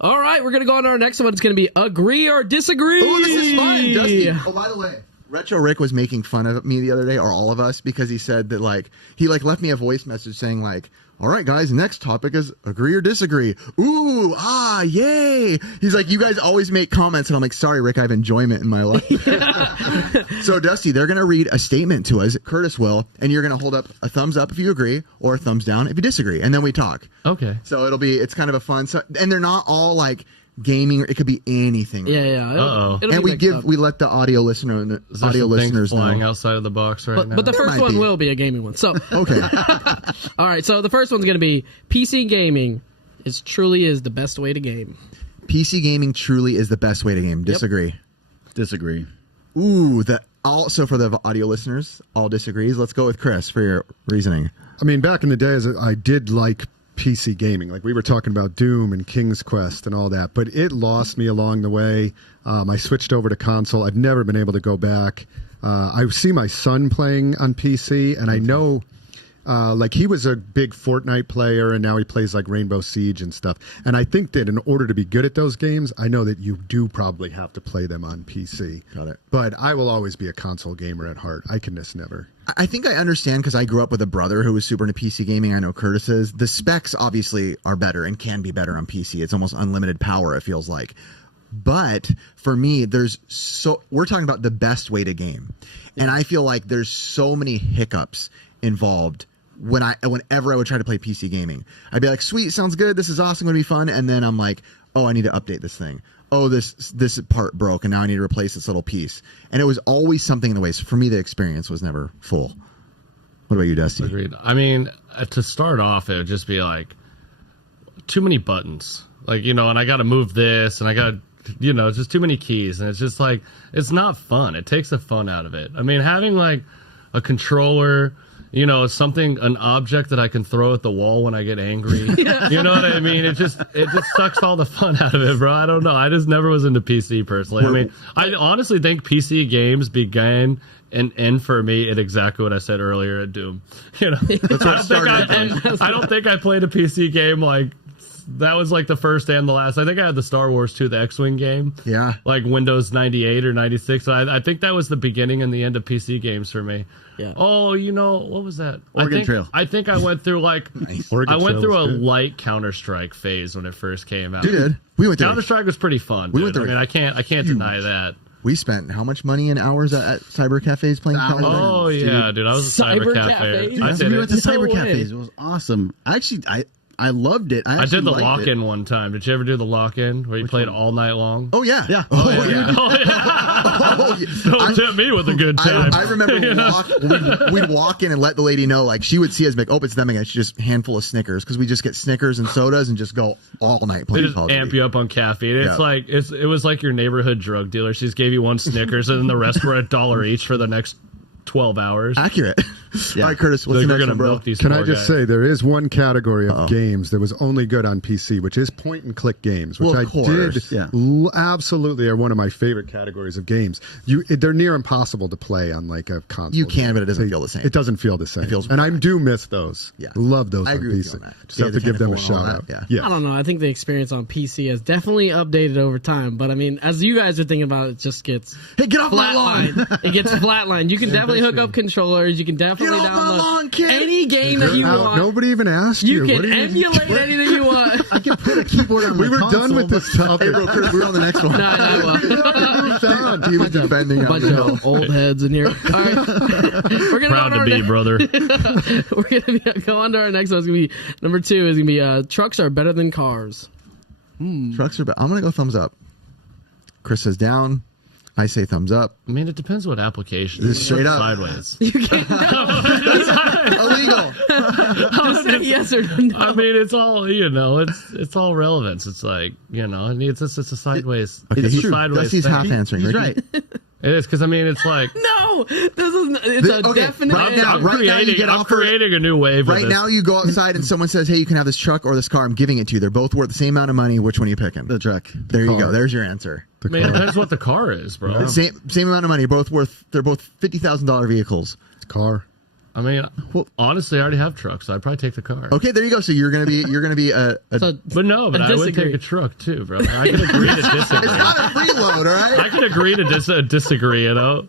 All right, we're going to go on to our next one. It's going to be Agree or Disagree. Oh, this is fun, Dusty. Oh, by the way, Retro Rick was making fun of me the other day, or all of us, because he said that, like, he, like, left me a voice message saying, like, all right, guys, next topic is agree or disagree. Ooh, yay. He's like, you guys always make comments, and I'm like, sorry, Rick, I have enjoyment in my life. So, Dusty, they're going to read a statement to us, Curtis will, and you're going to hold up a thumbs up if you agree, or a thumbs down if you disagree, and then we talk. Okay. So it's kind of a fun, and they're not all, like, gaming. It could be anything. Yeah. It'll and we let the audio listeners flying know. outside of the box now. But the first one will be a gaming one. So okay. All right. So the first one's going to be PC gaming truly is the best way to game. PC gaming truly is the best way to game. Disagree. Yep. Disagree. Ooh, also for the audio listeners, all disagrees. Let's go with Chris for your reasoning. I mean, back in the days, I did like PC gaming. Like we were talking about Doom and King's Quest and all that, but it lost me along the way. I switched over to console. I've never been able to go back. I see my son playing on PC, and I know like he was a big Fortnite player, and now he plays like Rainbow Siege and stuff. And I think that in order to be good at those games, I know that you do probably have to play them on PC. Got it. But I will always be a console gamer at heart. I can just never. I think I understand because I grew up with a brother who was super into PC gaming. I know Curtis is. The specs obviously are better and can be better on PC. It's almost unlimited power, it feels like. But for me, we're talking about the best way to game. And I feel like there's so many hiccups involved whenever I would try to play PC gaming. I'd be like, sweet, sounds good. This is awesome. Going to be fun. And then I'm like, oh, I need to update this thing. Oh, this part broke, and now I need to replace this little piece. And it was always something in the way. So for me, the experience was never full. What about you, Dusty? Agreed. I mean, to start off, it would just be like too many buttons. Like, and I got to move this, and I got to, just too many keys. And it's just like, it's not fun. It takes the fun out of it. I mean, having like a controller, an object that I can throw at the wall when I get angry. You know what I mean? It just sucks all the fun out of it, bro. I don't know. I just never was into PC personally. I mean, I honestly think PC games began and end for me at exactly what I said earlier at Doom. I don't think I played a PC game like that was like the first and the last. I think I had the Star Wars 2, the X-Wing game. Yeah. Like Windows 98 or 96. I think that was the beginning and the end of PC games for me. Yeah. Oh, what was that? Oregon Trail. I think I went through like Nice. I went through a light Counter-Strike phase when it first came out. You did. We went through Counter-Strike was pretty fun. We went through. I mean, I can't deny that. We spent how much money in hours at cyber cafes playing Counter-Strike? Oh yeah, dude, I was a cyber cafe. Cafes? I did We went to it. cyber way. cafes. It was awesome. Actually, I loved it. I did the lock-in one time. Did you ever do the lock-in where you played all night long? Oh, yeah. Yeah. Oh, yeah. yeah. Oh, yeah. Don't tempt me with a good time. I remember we'd walk in and let the lady know, like, she would see us like, oh, it's them again. It's just a handful of Snickers, because we just get Snickers and sodas and just go all night They playing just Call of amp Duty. you up on caffeine. It's Yeah. like it was like your neighborhood drug dealer. She just gave you one Snickers and then the rest were $1 each for the next 12 hours. Accurate. Yeah. All right, Curtis, what's Like, the we're next gonna one, bro? milk these Can I poor just guys. say there is one category of games that was only good on PC, which is point and click games, which Well, I of course, did yeah. absolutely are one of my favorite categories of games. They're near impossible to play on like a console. You can, game. but it doesn't feel the same. It doesn't feel the same. feels- and I do miss those. Yeah. Love those I on agree with you PC. on that. Just Yeah, have the to give them a tentacle and all shout out. that, Yeah. I don't know. I think the experience on PC has definitely updated over time. But I mean, as you guys are thinking about it, it just gets Hey, get off my lawn! flatlined. It gets flatlined. You can definitely hook up controllers. You can definitely Get off my download lawn, kid! any game that you Now, want. nobody even asked you. You What can do emulate anything you want. I can put a keyboard on my We were console, done with but- this topic. Hey, bro, Curtis, we're on the next one. No, He was defending bunch of old heads in here. All right. We're gonna Proud to be, brother. We're gonna go on to our next one. It's gonna be number 2. Is gonna be trucks are better than cars. Trucks are better. I'm going to go thumbs up. Chris says down. I say thumbs up. I mean, it depends what application. This is straight up. Sideways. You can't. Illegal. Just say yes or no. I mean, it's all it's all relevance. It's like it's a sideways. Okay, it's a true. sideways. Dusty's thing. half answering. He's Ricky. right. It is because I mean, it's like No, this is it's a Okay, definite. right now- I'm right now you creating. get I'm offered- creating a new wave. Right of this. now, you go outside and someone says, hey, you can have this truck or this car. I'm giving it to you. They're both worth the same amount of money. Which one are you picking? The truck. There you go. There's your answer. I mean, that's what the car is, bro. Same amount of money. They're both $50,000 vehicles. Car. I mean, honestly, I already have trucks, so I'd probably take the car. Okay, there you go. So you're gonna be a So, But I would disagree. take a truck too, bro. I can agree to disagree. it's not a freeload, all right? I can agree to disagree, you know?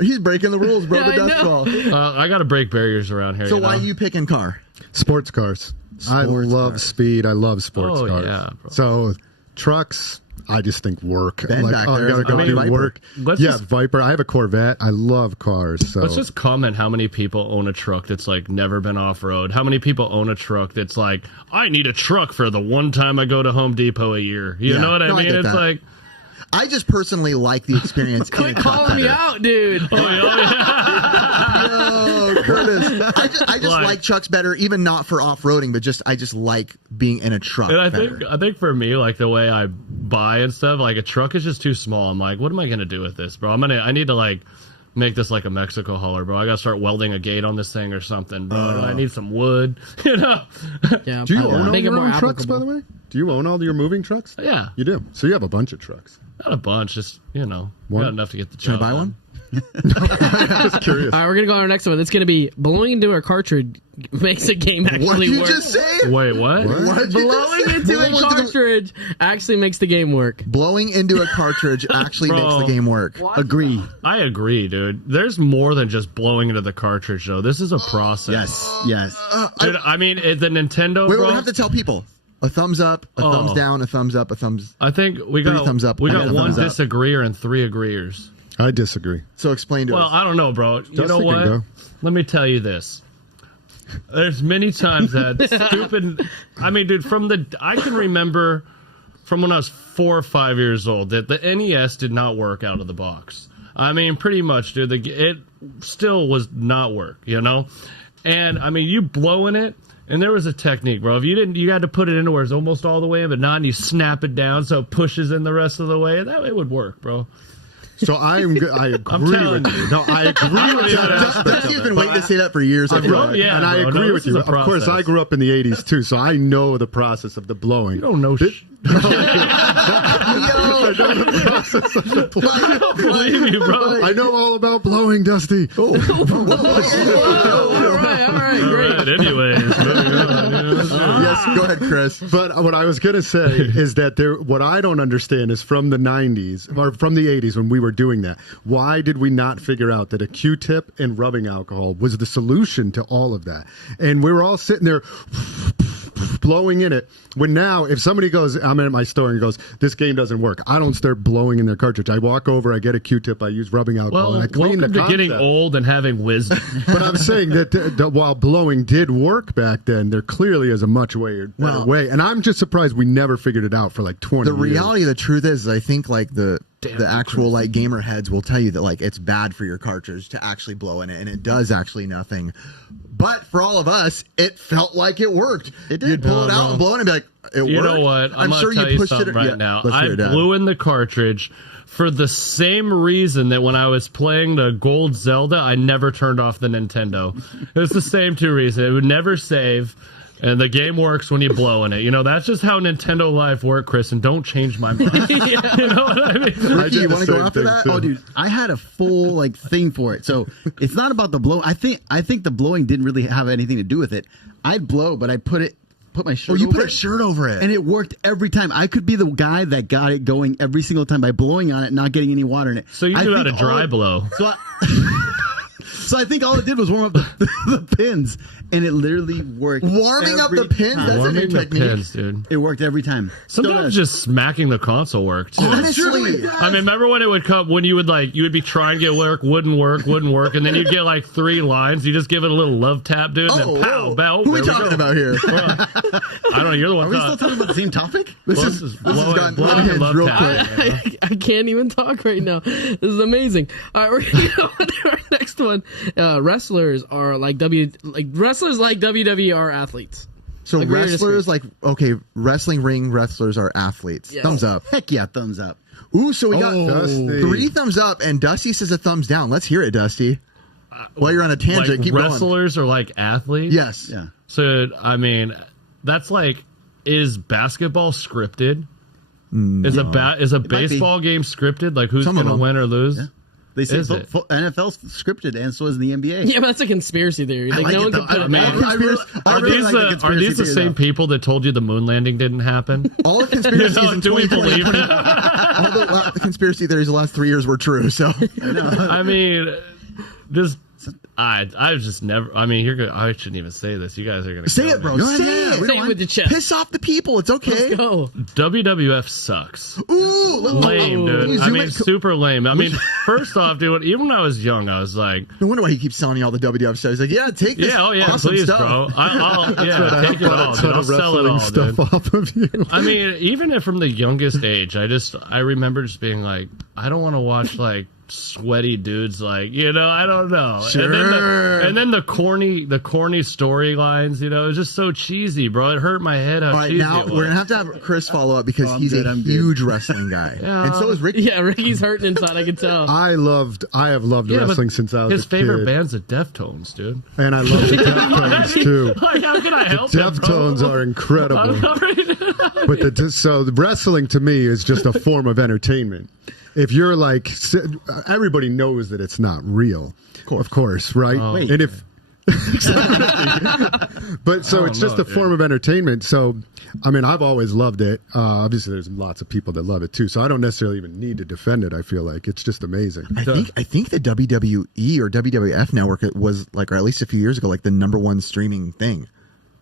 He's breaking the rules, bro. Yeah, the I death know. ball. I got to break barriers around here. So you know? why are you picking car? Sports cars. I Sports love cars. speed. I love sports Oh, cars. yeah, bro. So trucks, I just think work. Ben Like, back I there gotta is go a do Viper. work. Let's Yeah, just- Viper. I have a Corvette. I love cars. So Let's just comment how many people own a truck that's like never been off road. How many people own a truck that's like, I need a truck for the one time I go to Home Depot a year. You Yeah. know what I No, I mean? get It's that. like, I just personally like the experience. in a Quit truck calling me better. out, dude. Oh, Curtis. I just like trucks better, even not for off roading, but I just like being in a truck. and better. I think for me, like the way I buy and stuff, like a truck is just too small. I'm like, what am I gonna do with this, bro? I need to like make this like a Mexico hauler, bro. I gotta start welding a gate on this thing or something, bro. I need some wood, you know? Yeah, do you own all make it your more own trucks, by applicable. the way? Do you own all your moving trucks? Yeah, You do. So you have a bunch of trucks. not a bunch, just One? got enough to get the Can I job buy done. one? Just curious. All right, we're gonna go on our next one. It's gonna be blowing into a cartridge makes a game What did actually you work. just say? Wait, what? What did you Blowing just say? into Blowing a cartridge actually makes the game work. Blowing into a cartridge actually Bro. makes the game work. Agree. I agree, dude. There's more than just blowing into the cartridge, though. This is a process. Yes. Dude, I mean, the Nintendo, Wait, bro. we have to tell people. A thumbs up, a thumbs Oh. down, a thumbs up, a thumbs. I think we Three got thumbs up. We I got got a one thumbs up. disagreeer and 3 agreeers. I disagree. So explain to Well, us. I don't know, bro. You know Dusty can what? go. Let me tell you this. There's many times that stupid. I mean, dude, I can remember from when I was 4 or 5 years old that the NES did not work out of the box. I mean, pretty much, dude. It still was not work, you know. And I mean, you blowing it, and there was a technique, bro. If you didn't, you had to put it in where it's almost all the way in, but not, and you snap it down so it pushes in the rest of the way. That it would work, bro. So I agree telling with you. No, I agree with you. Dusty's been waiting to say that for years. I feel bro, like. yeah. And I bro. agree No, with this is you. a Of course, process. I grew up in the 80s too, so I know the process of the blowing. You don't know shit. I don't believe you, bro. I know all about blowing, Dusty. All right, great. Right, anyways. moving on. Yes, go ahead, Chris. But what I was going to say is that what I don't understand is from the 90s or from the 80s when we were doing that, why did we not figure out that a Q-tip and rubbing alcohol was the solution to all of that? And we were all sitting there blowing in it. When now, if somebody goes, I'm at my store and goes, this game doesn't work, I don't start blowing in their cartridge. I walk over, I get a Q-tip, I use rubbing alcohol, Well, and I clean welcome the to getting concept. old and having wisdom. But I'm saying that while blowing did work back then, there clearly is a much better way. And I'm just surprised we never figured it out for like 20 The years. reality of the truth is, I think like the actual like gamer heads will tell you that like it's bad for your cartridge to actually blow in it, and it does actually nothing. But for all of us, it felt like it worked. It did. You'd pull it out and blow it and be like, it worked. You know what? I'm sure gonna tell you pushed something right yeah, now. let's I hear it, Dad. blew in the cartridge for the same reason that when I was playing the Gold Zelda, I never turned off the Nintendo. It was the same two reasons. It would never save. And the game works when you blow in it. You know, that's just how Nintendo life works, Chris, and don't change my mind. You know what I mean? Ricky, you the want to go same after thing, that? too. Oh, dude, I had a full like thing for it. So it's not about the blow. I think the blowing didn't really have anything to do with it. I'd blow, but I put my shirt. Oh, you over put a it, shirt over it. and it worked every time. I could be the guy that got it going every single time by blowing on it, not getting any water in it. So you I knew how think to dry all- blow. So I think all it did was warm up the pins, and it literally worked. Warming up the every pins? time. That's a new Warming the technique. pins, dude. It worked every time. Sometimes just smacking the console worked, too. Honestly, I mean, remember when it would come, when you would be trying to get work, wouldn't work, and then you'd get like 3 lines, you just give it a little love tap, dude, and then pow, bow, who are we there talking go. about here? I don't know, you're the one Are we still talking about the same topic? This Well, is this is this has blowing- gotten blowing unhinged love real tap. quick. I can't even talk right now. This is amazing. All right, we're gonna go on to our next one. Wrestlers are like WWE are athletes. So Agree or wrestlers, like, okay, wrestling ring wrestlers are athletes. Yes. Thumbs up. Heck yeah, thumbs up. Ooh, so we got Dusty. 3 thumbs up, and Dusty says a thumbs down. Let's hear it, Dusty. While you're on a tangent, Like keep going. wrestlers are like athletes. Yes. Yeah. So I mean, that's like, is basketball scripted? Is a might be. baseball game scripted? Like who's Some of gonna them. win or lose? Yeah. They say Is it? NFL's scripted, and so is the NBA. Yeah, but that's a conspiracy theory. Like, like no it, one though. can put I it mean, back. Are these the same people that told you the moon landing didn't happen? All the conspiracies in Do we 2020 believe it? all the conspiracy theories the last 3 years were true. So I mean, just I've just never. I mean, I shouldn't even say this. You guys are gonna say kill it, bro. me. Say it. Say it with the chest. Piss off the people. It's okay. Let's go. WWF sucks. Ooh, Lame, dude. I mean, super lame. I mean, first off, dude, even when I was young, I was like, no wonder why he keeps selling you all the WWF stuff. He's like, yeah, take this. yeah, oh yeah, awesome please, stuff. bro. I'll take it all, dude. I'll sell it all, stuff dude. off of you. I mean, even from the youngest age, I remember just being like, I don't want to watch like sweaty dudes, like, you know, I don't know. Sure. And then the corny storylines, you know, it was just so cheesy, bro. It hurt my head how All right, cheesy now it was. we're gonna have to have Chris follow up because I'm he's good, a I'm good. huge wrestling guy, Yeah. and so is Ricky. Yeah, Ricky's hurting inside. I can tell. I have loved Yeah, but wrestling since I was his a favorite kid. band's the Deftones, dude. And I love the Deftones too. Like, how can I help it, bro? Deftones are incredible. I'm sorry. But the wrestling to me is just a form of entertainment. If you're like, everybody knows that it's not real, of course, right? Oh. Wait. And if, but so it's just a form of entertainment. So, I mean, I've always loved it. Obviously, there's lots of people that love it too. So I don't necessarily even need to defend it. I feel like it's just amazing. I think the WWE or WWF network was like, or at least a few years ago, like the #1 streaming thing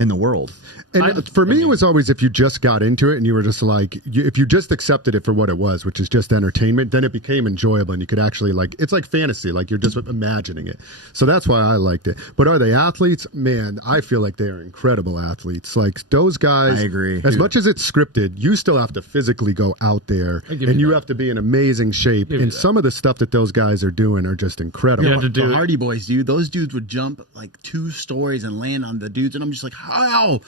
in the world. And for me, it was always if you just got into it and you were just like, if you just accepted it for what it was, which is just entertainment, then it became enjoyable and you could actually like, it's like fantasy, like you're just imagining it. So that's why I liked it. But are they athletes? Man, I feel like they are incredible athletes. Like those guys, I agree. As much as it's scripted, you still have to physically go out there and you have to be in amazing shape. And some of the stuff that those guys are doing are just incredible. You had to do The it. Hardy Boys, dude. Those dudes would jump like 2 stories and land on the dudes, and I'm just like, how?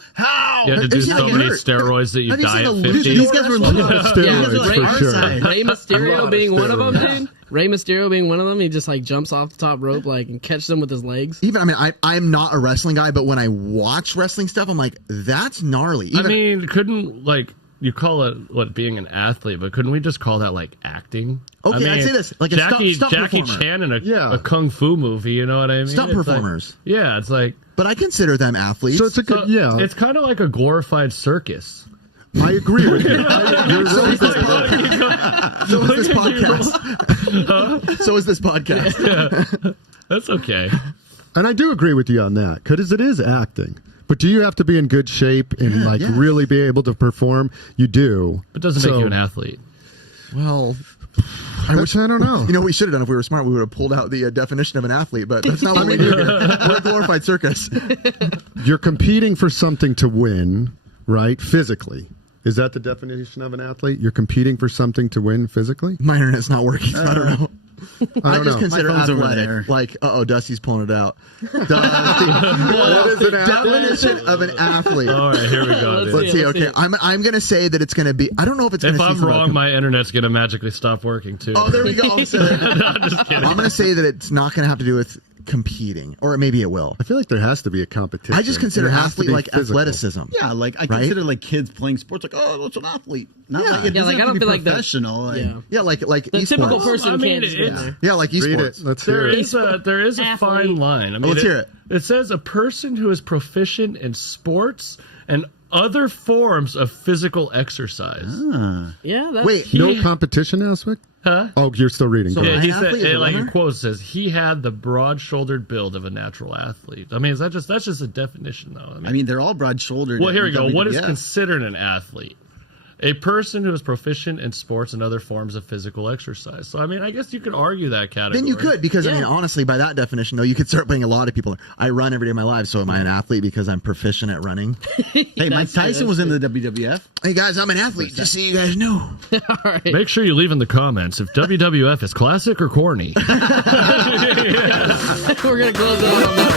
You had to do Is he so getting many hurt? steroids that you Have you die seen at the 50. These guys were like, Steroids, Ray, for sure. Rey Mysterio being one of them, steroids. dude. Rey Mysterio being one of them. He just like jumps off the top rope like and catches them with his legs. Even I'm not a wrestling guy, but when I watch wrestling stuff, I'm like, that's gnarly. I mean, couldn't, like, you call it being an athlete, but couldn't we just call that like acting? Okay, I mean, I'd say this, like a Jackie stunt performer. Chan in Yeah. a kung fu movie, you know what I mean? Stunt It's like- performers. yeah, it's like, But I consider them athletes. So it's a good, yeah. it's kind of like a glorified circus. I agree with you. You're So right is this there. So is this podcast. So is this podcast. That's okay. And I do agree with you on that because it is acting. But do you have to be in good shape and like really be able to perform? You do. It doesn't make you an athlete. Well, I don't know. you know, what we should have done if we were smart. We would have pulled out the definition of an athlete, but that's not what we do here. We're a glorified circus. You're competing for something to win, right? Physically. Is that the definition of an athlete? You're competing for something to win physically? My internet's not working. So I don't know. I don't just know. consider My phone's over athletic. there. Like, Dusty's pulling it out. Dusty, what is the definition of an athlete? All right, here we go. dude. Let's see. let's Okay, see. I'm gonna say that it's gonna be. I don't know if it's. If gonna I'm wrong, my internet's gonna magically stop working too. Oh, there we go. I'm just kidding. gonna say that it's not gonna have to do with competing, or maybe it will. I feel like there has to be a competition. I just consider It has to athlete be like physical. athleticism. Yeah, like I Right? consider like kids playing sports like, oh, it's an athlete. Not Yeah. like it Yeah, doesn't like, I have don't to be feel like that- professional. Like, Yeah. Yeah, like The esports. typical person I mean, can't just it's- win there. Yeah, like Read esports. it. Let's hear it. There is a Athlete. fine line. I mean, Let's hear it. It says a person who is proficient in sports and other forms of physical exercise. Yeah, that's, Wait, No competition aspect? Huh? Oh, you're still reading. So- Go Yeah, on. he An said, athlete is a like runner? a quote says, he had the broad-shouldered build of a natural athlete. I mean, is that that's just a definition, though. I mean, they're all broad-shouldered. well, here we in go. What is WWF. considered an athlete? A person who is proficient in sports and other forms of physical exercise. So, I mean, I guess you could argue that category. then you could, because I mean, honestly, by that definition, though, you could start putting a lot of people. I run every day of my life, so am I an athlete because I'm proficient at running? Hey, Mike That's true, Tyson was in the WWF. Hey guys, I'm an athlete. Just so you guys know. all right. Make sure you leave in the comments if WWF is classic or corny. We're gonna close it out on that.